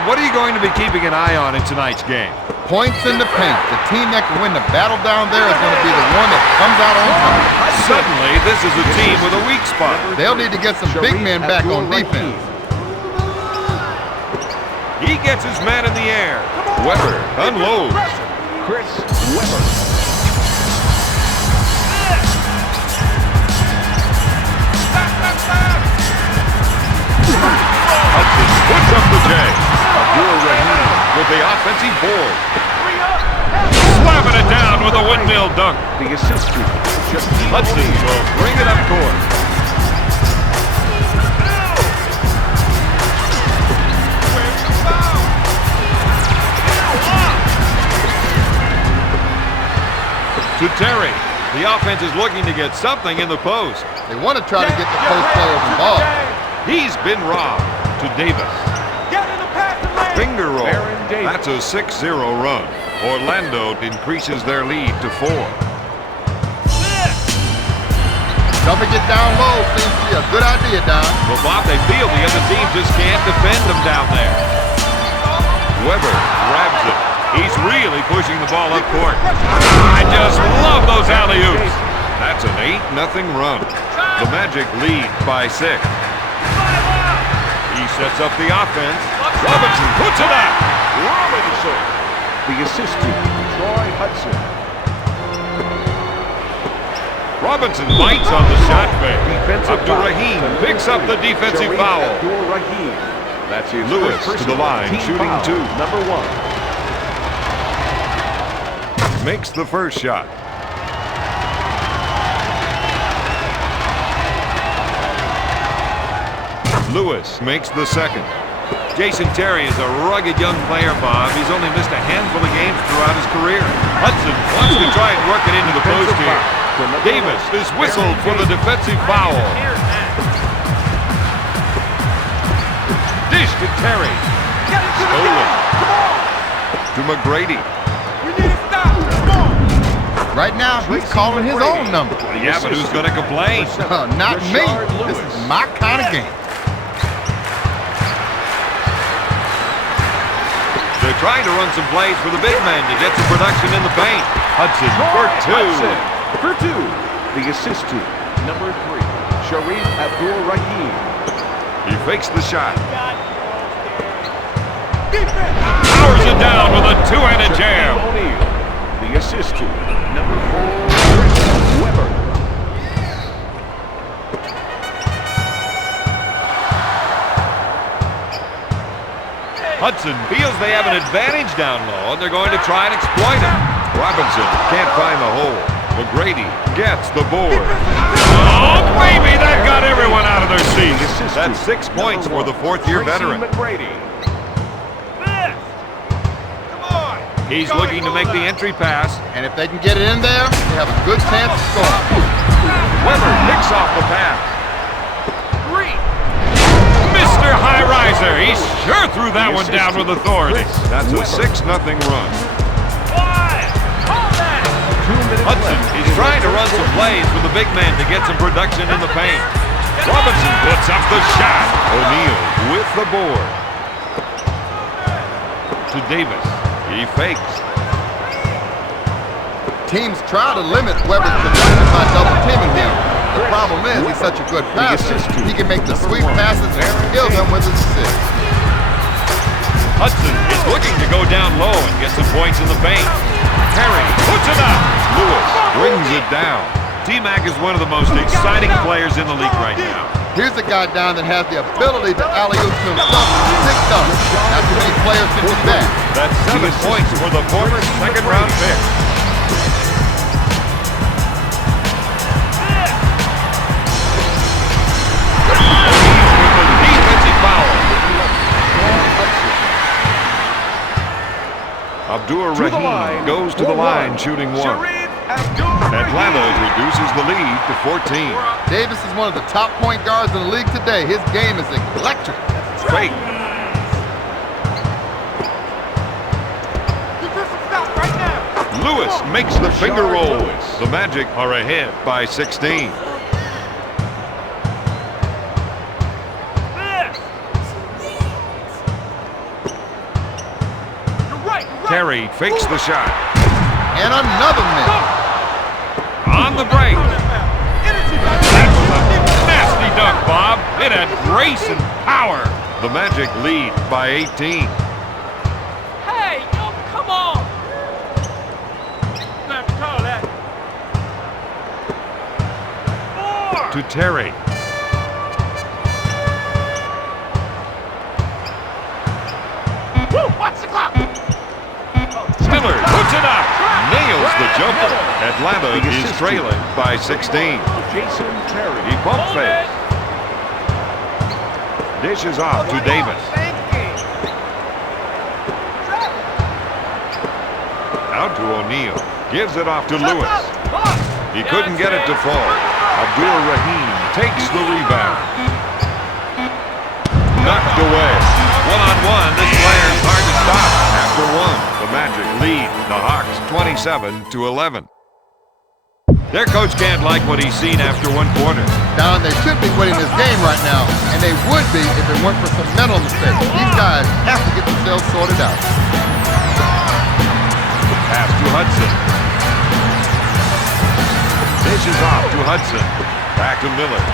Bob, what are you going to be keeping an eye on in tonight's game? Points in the paint. The team that can win the battle down there is going to be the one that comes out on top. Suddenly, this is a team with a weak spot. They'll need to get some big men back on defense. He gets his man in the air. Weber unloads. Chris Weber. Hudson puts up the J. With the offensive board. Slamming it down with a windmill dunk. The assistant. Hudson will bring it up court. To Terry. The offense is looking to get something in the post. They want to try to get the post players involved. He's been robbed. To Davis. Finger roll. That's a 6-0 run. Orlando increases their lead to 4. Don't get down low. Seems to be a good idea, Don. Well, Bob, they feel the other team just can't defend them down there. Weber grabs it. He's really pushing the ball up court. I just love those alley-oops. That's an 8-0 run. The Magic lead by 6. He sets up the offense. Robinson puts it up. Robinson. The assistant, Troy Hudson. Robinson bites on the shot fake. Abdurrahim picks up the defensive foul. Abdurrahim. That's his Lewis to the line, shooting 2. Number 1. Makes the first shot. Lewis makes the second. Jason Terry is a rugged young player, Bob. He's only missed a handful of games throughout his career. Hudson wants to try and work it into the post here. Davis is whistled for the defensive foul. Dish to Terry. Stolen. To McGrady. Right now, he's calling his own number. Yeah, but who's going to complain? Not me. This is my kind of game. They're trying to run some plays for the big man to get some production in the paint. Hudson for 2. For 2. The assistant, number 3, Sharif Abdul-Rahim. He fakes the shot. Powers it down with a two-handed jam. The assistant, number 4, Weber. Hudson feels they have an advantage down low, and they're going to try and exploit it. Robinson can't find the hole. McGrady gets the board. Oh, baby, that got everyone out of their seats. That's 6 points for the fourth-year veteran. He's looking to make the entry pass. And if they can get it in there, they have a good chance of scoring. Weber picks off the pass. Mr. High Riser, he sure threw that one down with authority. That's a 6-0 run. Hudson, he's trying to run some plays for the big man to get some production in the paint. Robinson puts up the shot. O'Neal with the board. To Davis. He fakes. Teams try to limit Weber's production by double-teaming him. The problem is he's such a good passer, he can make the sweep passes and kill them with his assist. Hudson is looking to go down low and get some points in the paint. Terry puts it up. Lewis brings it down. T-Mac is one of the most exciting players in the league right now. Here's a guy down that has the ability to alley-oop to himself. 6 dunks. Not too many players can do that. That's 7 points for the former second-round pick. Abdur-Rahim goes to the line, shooting 1. Atlanta reduces the lead to 14. Davis is one of the top point guards in the league today. His game is electric. Fake. Lewis makes the finger roll. The Magic are ahead by 16. Terry fakes the shot. And another miss. On the break. That was a nasty dunk, Bob. It had grace and power. The Magic lead by 18. Hey, oh, come on. Let's call that. To Terry. Watch the clock. Miller puts it up. Nails the jumper. Atlanta is trailing by 16. Jason Terry. He pump fakes. Dishes off to Davis. Out to O'Neal. Gives it off to Lewis. He couldn't get it to fall. Abdur-Rahim takes the rebound. Knocked away. One-on-one, this player's hard to stop after one. The Magic lead the Hawks 27-11. Their coach can't like what he's seen after one quarter. Don, they should be winning this game right now, and they would be if it weren't for some mental mistakes. These guys have to get themselves sorted out. Pass to Hudson. Dishes off to Hudson. Back to Miller.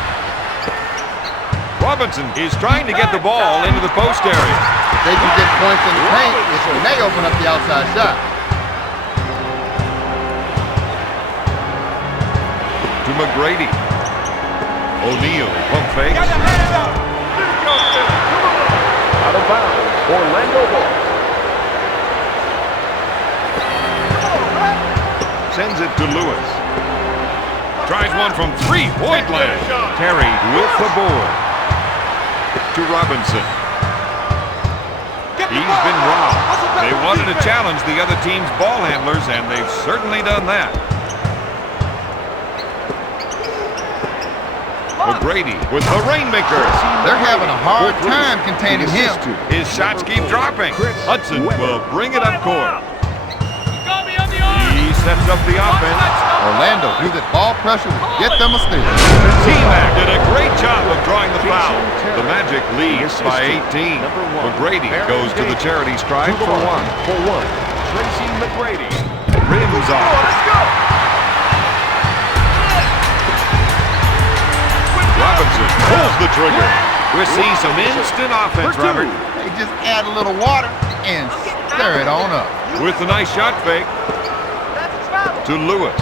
Robinson is trying to get the ball into the post area. If they can get points in the paint, it may open up the outside shot. To McGrady. O'Neal pump fakes. Out of bounds. Orlando ball. Sends it to Lewis. Tries one from three-point land. Terry with the board. To Robinson. He's been wrong. They wanted to challenge the other team's ball handlers, and they've certainly done that. McGrady with the rainmaker. They're having a hard time containing him. His shots keep dropping. Hudson will bring it up court. He sets up the offense. Orlando knew that ball pressure would get them a steal. T-Mac did a great job of drawing the foul. The Magic leads by 18. McGrady goes to the charity stripe for one. Tracy McGrady. Rims off. Robinson pulls the trigger. We're seeing some instant offense, Robert. They just add a little water and stir it on up. With a nice shot fake. To Lewis.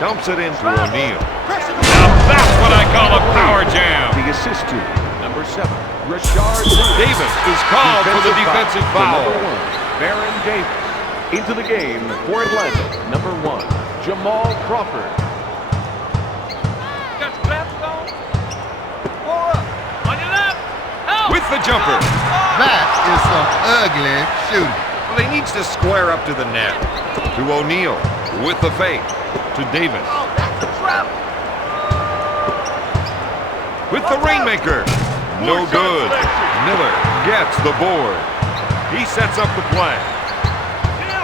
Dumps it into O'Neal. Now that's what I call a power jam. The assist to number 7, Rashard Davis is called for the defensive foul. Number 1, Baron Davis. Into the game for Atlanta. Number 1, Jamal Crawford. With the jumper. That is some ugly shooting. Well, he needs to square up to the net. To O'Neal with the fake. To Davis. With the rainmaker. No good. Miller gets the board. He sets up the play.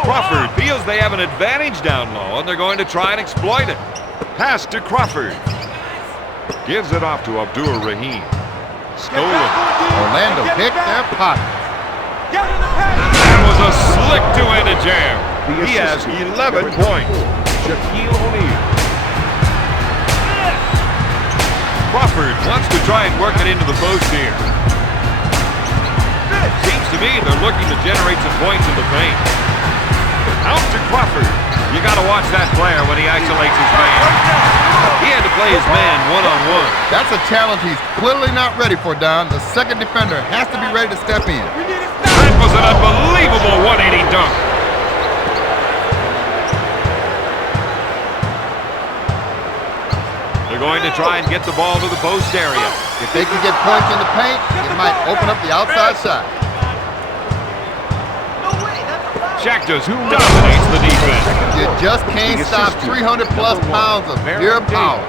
Crawford feels they have an advantage down low, and they're going to try and exploit it. Pass to Crawford. Gives it off to Abdur-Rahim. Stolen. Orlando picked their pockets. That was a slick two-handed jam. He has 11 points. Shaquille O'Neal. Crawford wants to try and work it into the post here. Seems to me they're looking to generate some points in the paint. Out to Crawford. You got to watch that player when he isolates his man. He had to play his man one-on-one. That's a challenge he's clearly not ready for, Don. The second defender has to be ready to step in. That was an unbelievable 180 dunk. They're going to try and get the ball to the post area. If they can get points in the paint, it might open up the outside shot. Shaq just dominates the defense. You just can't stop 300-plus pounds of pure power.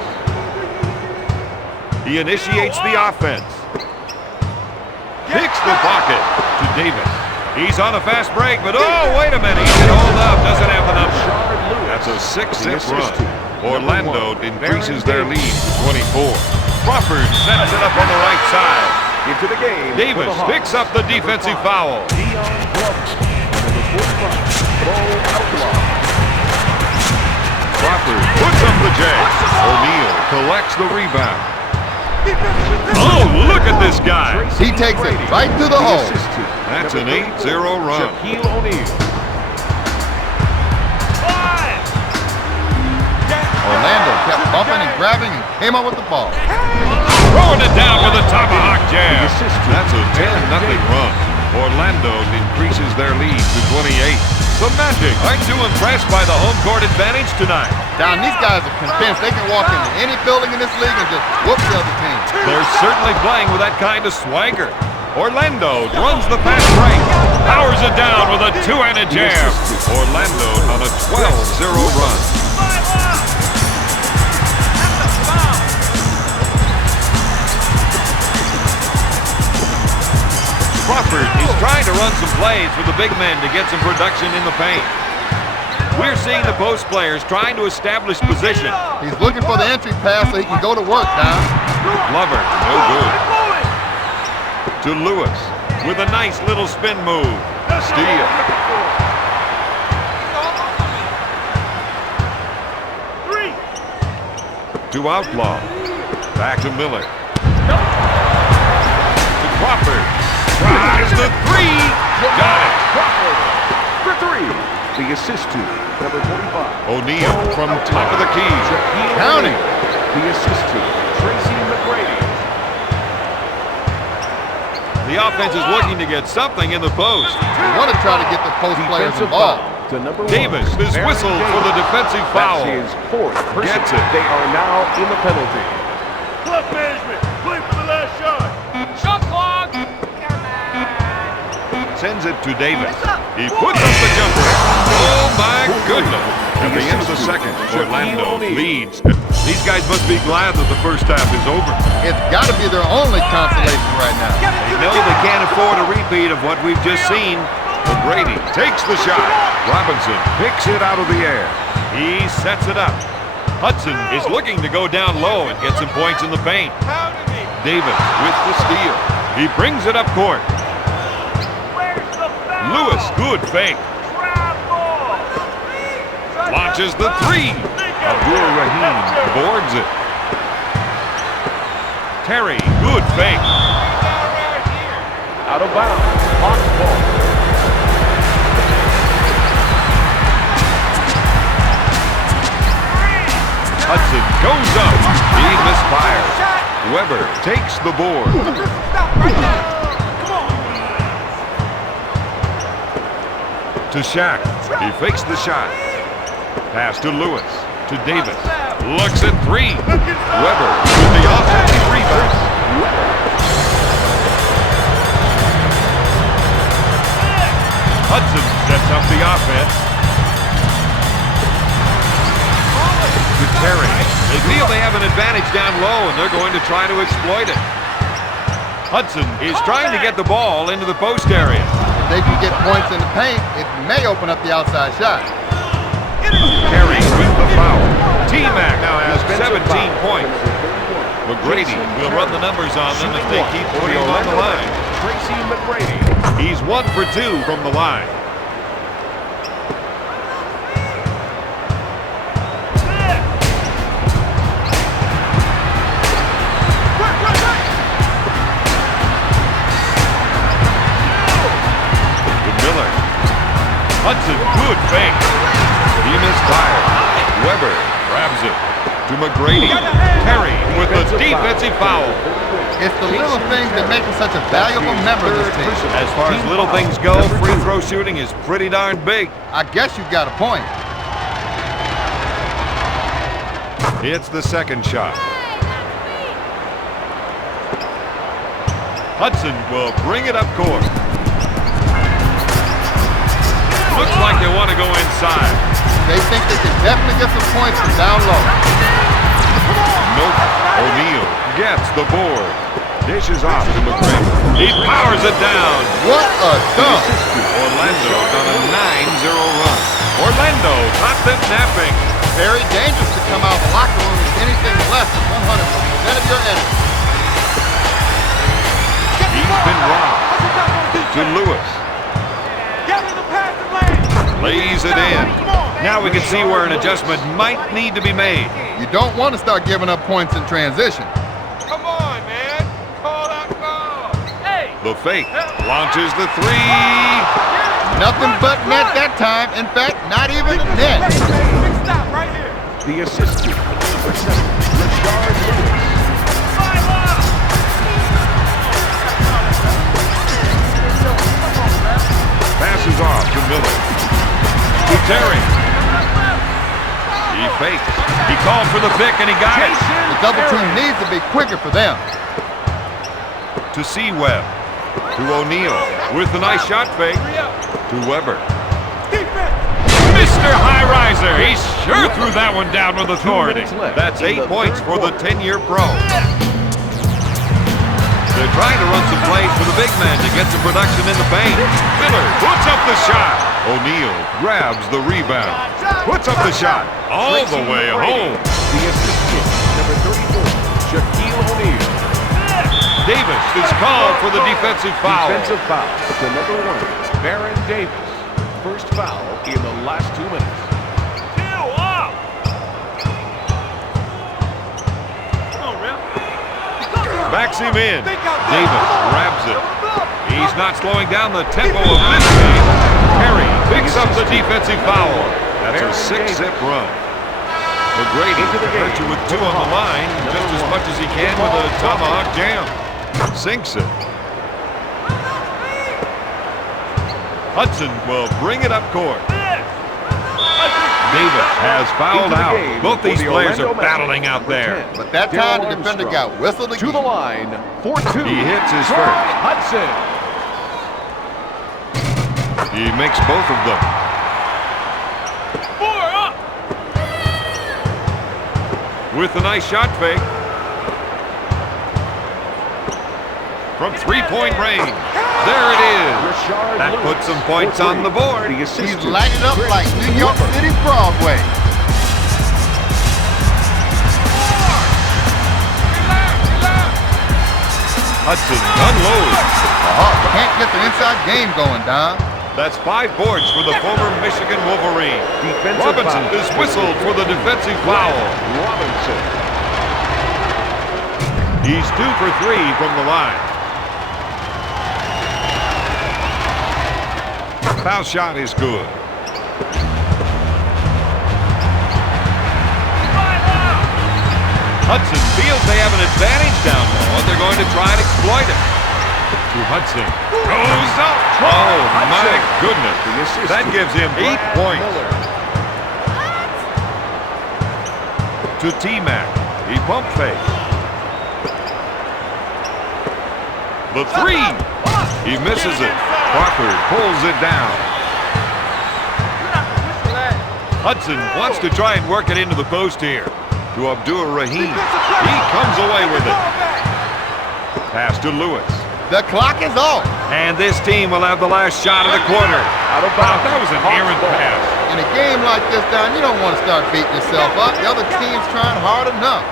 He initiates the offense. Kicks the pocket to Davis. He's on a fast break, but oh, wait a minute. He can hold up, doesn't have enough. That's a 6-zip run. Orlando increases their lead to 24. Crawford sets it up on the right side. Into the game. Davis picks up the defensive foul. Number 14. Ball outlaw. Crawford puts up the jam. O'Neal collects the rebound. Oh, look at this guy. He takes it right to the hole. That's an 8-0 run. Orlando kept bumping and grabbing and came up with the ball. Throwing it down with a tomahawk jam. That's a 10-0 run. Orlando increases their lead to 28. The Magic aren't too impressed by the home court advantage tonight. Down, these guys are convinced they can walk into any building in this league and just whoop the other team. They're certainly playing with that kind of swagger. Orlando runs the fast break, powers it down with a two-handed jam. Orlando on a 12-0 run. Crawford is trying to run some plays for the big men to get some production in the paint. We're seeing the post players trying to establish position. He's looking for the entry pass so he can go to work, Don. Glover, no good. To Lewis with a nice little spin move. Steal. To Outlaw. Back to Miller. To Crawford. Tries the three. Got it. Crawford for three. The assist to number 45. O'Neal from top of the key. Counting. The assist to Tracy McGrady. The offense is looking to get something in the post. You want to try to get the post players Defensive involved. foul to number Davis one. is whistled for the defensive foul. That's his fourth. Gets it. They are now in the penalty. Club management, play for the last shot. Shot clock. Sends it to Davis. He puts up the jumper. Oh my goodness. At the end of the second, Orlando leads. These guys must be glad that the first half is over. It's got to be their only consolation right now. They know they can't afford a repeat of what we've just seen. Brady takes the shot. Robinson picks it out of the air. He sets it up. Hudson is looking to go down low and get some points in the paint. Davis with the steal. He brings it up court. Lewis, good fake. Launches the three. Abdur-Rahim boards it. Terry, good fake. Out of bounds. Hawks ball. Hudson goes up. He misfires. Weber takes the board. To Shaq. He fakes the shot. Pass to Lewis. To Davis. Looks at three. Weber with the offensive rebound. Hudson sets up the offense. To Terry. They feel they have an advantage down low and they're going to try to exploit it. Hudson is trying to get the ball into the post area. If they can get points in the paint, it may open up the outside shot. Terry with the foul. T-Mac now has 17 points. McGrady will run the numbers on them if they keep putting him on the line. Tracy McGrady. He's 1 for 2 from the line. Hudson, good fake. He misfired. Weber grabs it to McGrady. Terry with the defensive foul. It's the little things that make him such a valuable member of this team. As far as little things go, free throw shooting is pretty darn big. I guess you've got a point. It's the second shot. Hudson will bring it up court. Looks like they want to go inside. They think they can definitely get some points from down low. Nope. O'Neal gets the board. Dishes off to McGrady. He powers it down. What a dunk. Orlando on a 9-0 run. Orlando caught them napping. Very dangerous to come out of the locker room with anything less than 100% of your energy. He's been robbed. To Lewis. lays it in. Now we can see where an adjustment might need to be made. You don't want to start giving up points in transition. Come on, man. Call that ball. Hey. The fake launches the three. Nothing but net that time. In fact, not even a net. Big stop right here. The assist to number 7, Rashard Lewis. Passes off to Miller. To Terry. He fakes. He called for the pick and he got it. The double team needs to be quicker for them. To Seaweb. To O'Neal. With a nice shot fake. To Weber. Mr. High Riser. He sure threw that one down with authority. That's 8 points for the 10-year pro. They're trying to run some plays for the big man to get some production in the paint. Miller puts up the shot. O'Neal grabs the rebound. Puts up the shot all the way home. The assist to number 34, Shaquille O'Neal. Davis is called for the defensive foul. Defensive foul to number 1, Baron Davis. First foul in the last 2 minutes. Chill up. Come on, Rip. Backs him in. Davis grabs it. He's not slowing down the tempo of this game. Perry picks up the defensive foul. That's a 6-zip run. McGrady to hurt you with 2 on the line just as much as he can with a tomahawk jam. Sinks it. Hudson will bring it up court. Davis has fouled out. Both these players are battling out there. But that time the defender got whistled again. To the line for 2. He hits his first. Hudson. He makes both of them. 4 up. With a nice shot fake. From 3-point range. There it is. That puts some points on the board. He's lighting up like New York City Broadway. Hudson unloads. The Hawks can't get the inside game going, Don. That's 5 boards for the former Michigan Wolverine. Robinson is whistled for the defensive foul. Robinson. He's 2 for 3 from the line. Foul shot is good. Hudson feels they have an advantage down low, and they're going to try and exploit it. To Hudson. Goes up. Oh, my goodness. That gives him 8 points. To T-Mac. He pump fakes. The 3. He misses it. Crawford pulls it down. Hudson wants to try and work it into the post here. To Abdur-Rahim. He comes away with it. Pass to Lewis. The clock is off. And this team will have the last shot of the quarter. Out of bounds. That was an errant pass. In a game like this, Don, you don't want to start beating yourself up. The other team's trying hard enough.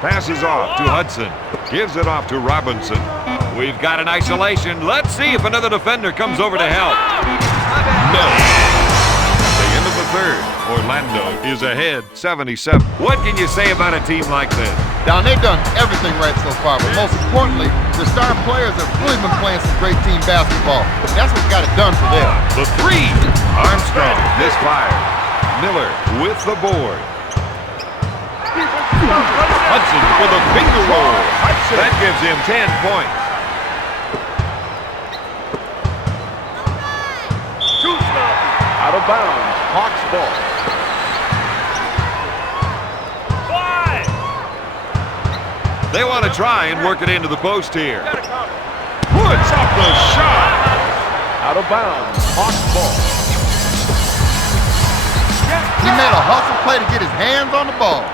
Passes off to Hudson. Gives it off to Robinson. We've got an isolation. Let's see if another defender comes over to help. No. At the end of the third, Orlando is ahead 77. What can you say about a team like this? Don, they've done everything right so far, but most importantly, the star players have really been playing some great team basketball. That's what got it done for them. The 3. Armstrong misfired. Miller with the board. Hudson with a finger roll. That gives him 10 points. Out of bounds. Hawks ball. 5. They want to try and work it into the post here. Puts up the shot. Out of bounds. Hawks ball. He made a hustle play to get his hands on the ball.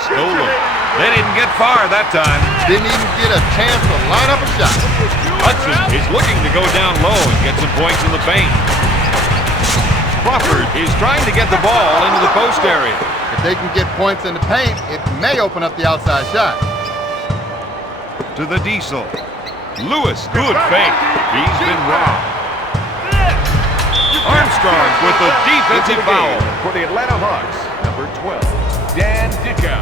Stolen. They didn't get far that time. Didn't even get a chance to line up a shot. Hudson is looking to go down low and get some points in the paint. Crawford is trying to get the ball into the post area. If they can get points in the paint, it may open up the outside shot. To the Diesel. Lewis, good fake. He's been wrong. Armstrong with the defensive foul. For the Atlanta Hawks, number 12, Dan Abo.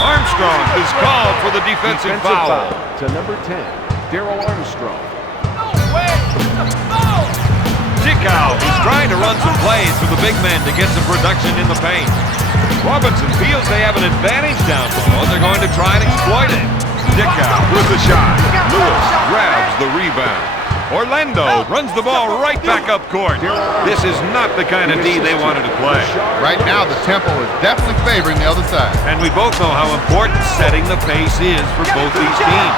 Armstrong is called for the defensive foul. To number 10, Daryl Armstrong. Abo is trying to run some plays for the big men to get some production in the paint. Robinson feels they have an advantage down low, and they're going to try and exploit it. Abo with the shot. Lewis grabs the rebound. Orlando runs the ball right back up court. This is not the kind of D they wanted to play. Right now, the tempo is definitely favoring the other side. And we both know how important setting the pace is for both these teams.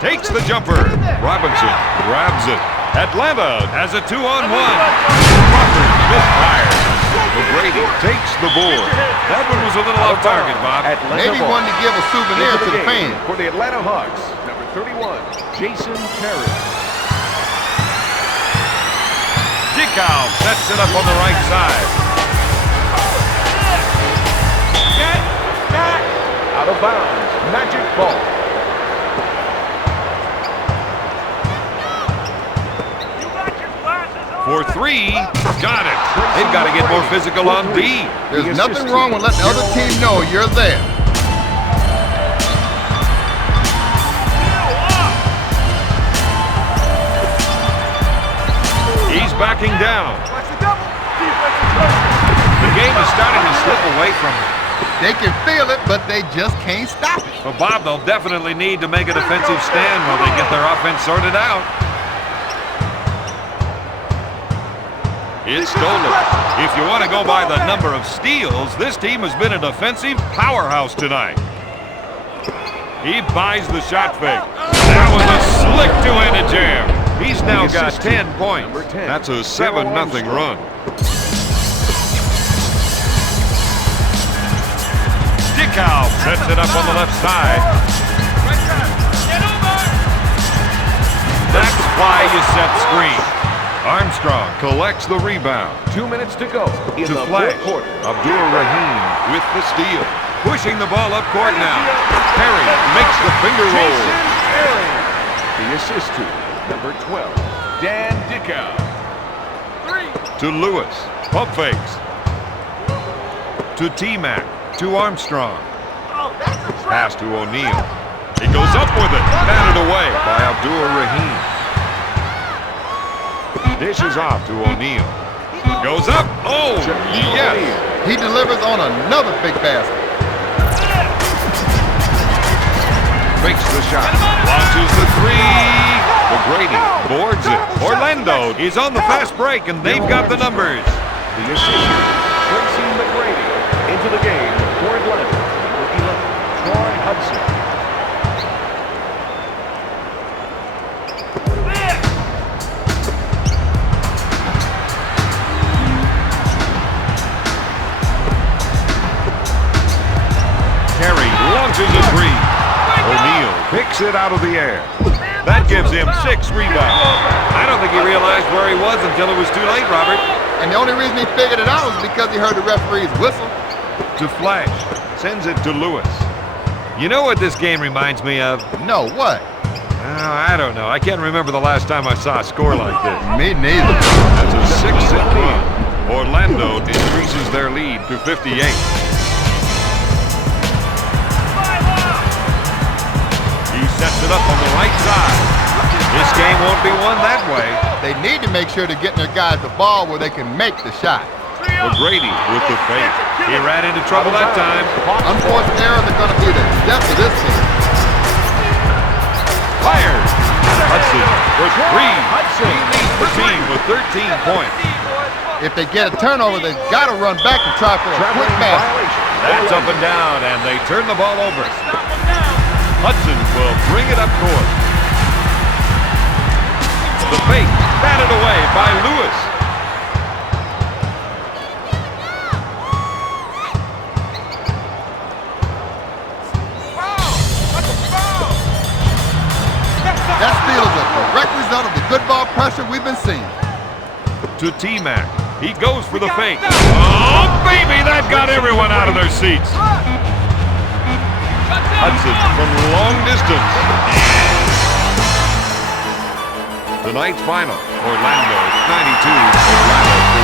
Takes the jumper. Robinson grabs it. Atlanta has a 2-on-1. Crawford misfires. Brady takes the board. That one was a little off target, Bob. Maybe one to give a souvenir to the fans. For the Atlanta Hawks, number 31, Jason Terry. Abo sets it up on the right side. Out of bounds, magic ball. For three, got it. They've got to get more physical on D. There's nothing wrong with letting the other team know you're there. He's backing down. The game is starting to slip away from them. They can feel it, but they just can't stop it. Well, Bob, they'll definitely need to make a defensive stand while they get their offense sorted out. It's stolen. If you want to go by the number of steals, this team has been a defensive powerhouse tonight. He buys the shot fake. That was a slick two-handed jam. He's now got 10 points. That's a 7-0 run. Abo sets it up on the left side. That's why you set screen. Armstrong collects the rebound. 2 minutes to go in To the flash. fourth quarter. Abdur-Rahim with the steal. Pushing the ball up court now. Perry makes the finger roll. Jason Terry. The assist to number 12, Dan Abo. To Lewis. Pump fakes. To T-Mac. To Armstrong. Pass to O'Neal. He goes up with it. Batted away by Abdur-Rahim. Dishes off to O'Neal. Goes up. Oh, yes. He delivers on another big basket. Fakes the shot. Launches the three. Brady boards it. Orlando is on the fast break, and they've got the numbers. The assist, Tracy McGrady. Into the game for Atlanta, number 11, Troy Hudson. Terry launches a three. O'Neal picks it out of the air. That gives him 6 rebounds. I don't think he realized where he was until it was too late, Robert. And the only reason he figured it out was because he heard the referee's whistle. To Flash. Sends it to Lewis. You know what this game reminds me of? No, what? Oh, I don't know. I can't remember the last time I saw a score like this. Me neither. That's a 6-hit run. Orlando increases their lead to 58. He sets it up on the right side. This game won't be won that way. They need to make sure they're getting their guys the ball where they can make the shot. Brady with the fake. He ran into trouble that time. Unforced errors are going to be the death of this team. Fired. Hudson for 3. He leads the team with 13 points. If they get a turnover, they've got to run back and try for a quick basket. That's up and down, and they turn the ball over. Hudson will bring it up court. The fake batted away by Lewis. That steal is a direct result of the good ball pressure we've been seeing. To T-Mac. He goes for the fake. Oh, baby, that got everyone out of their seats. Hudson from long distance. Tonight's final, Orlando 92, Orlando 48.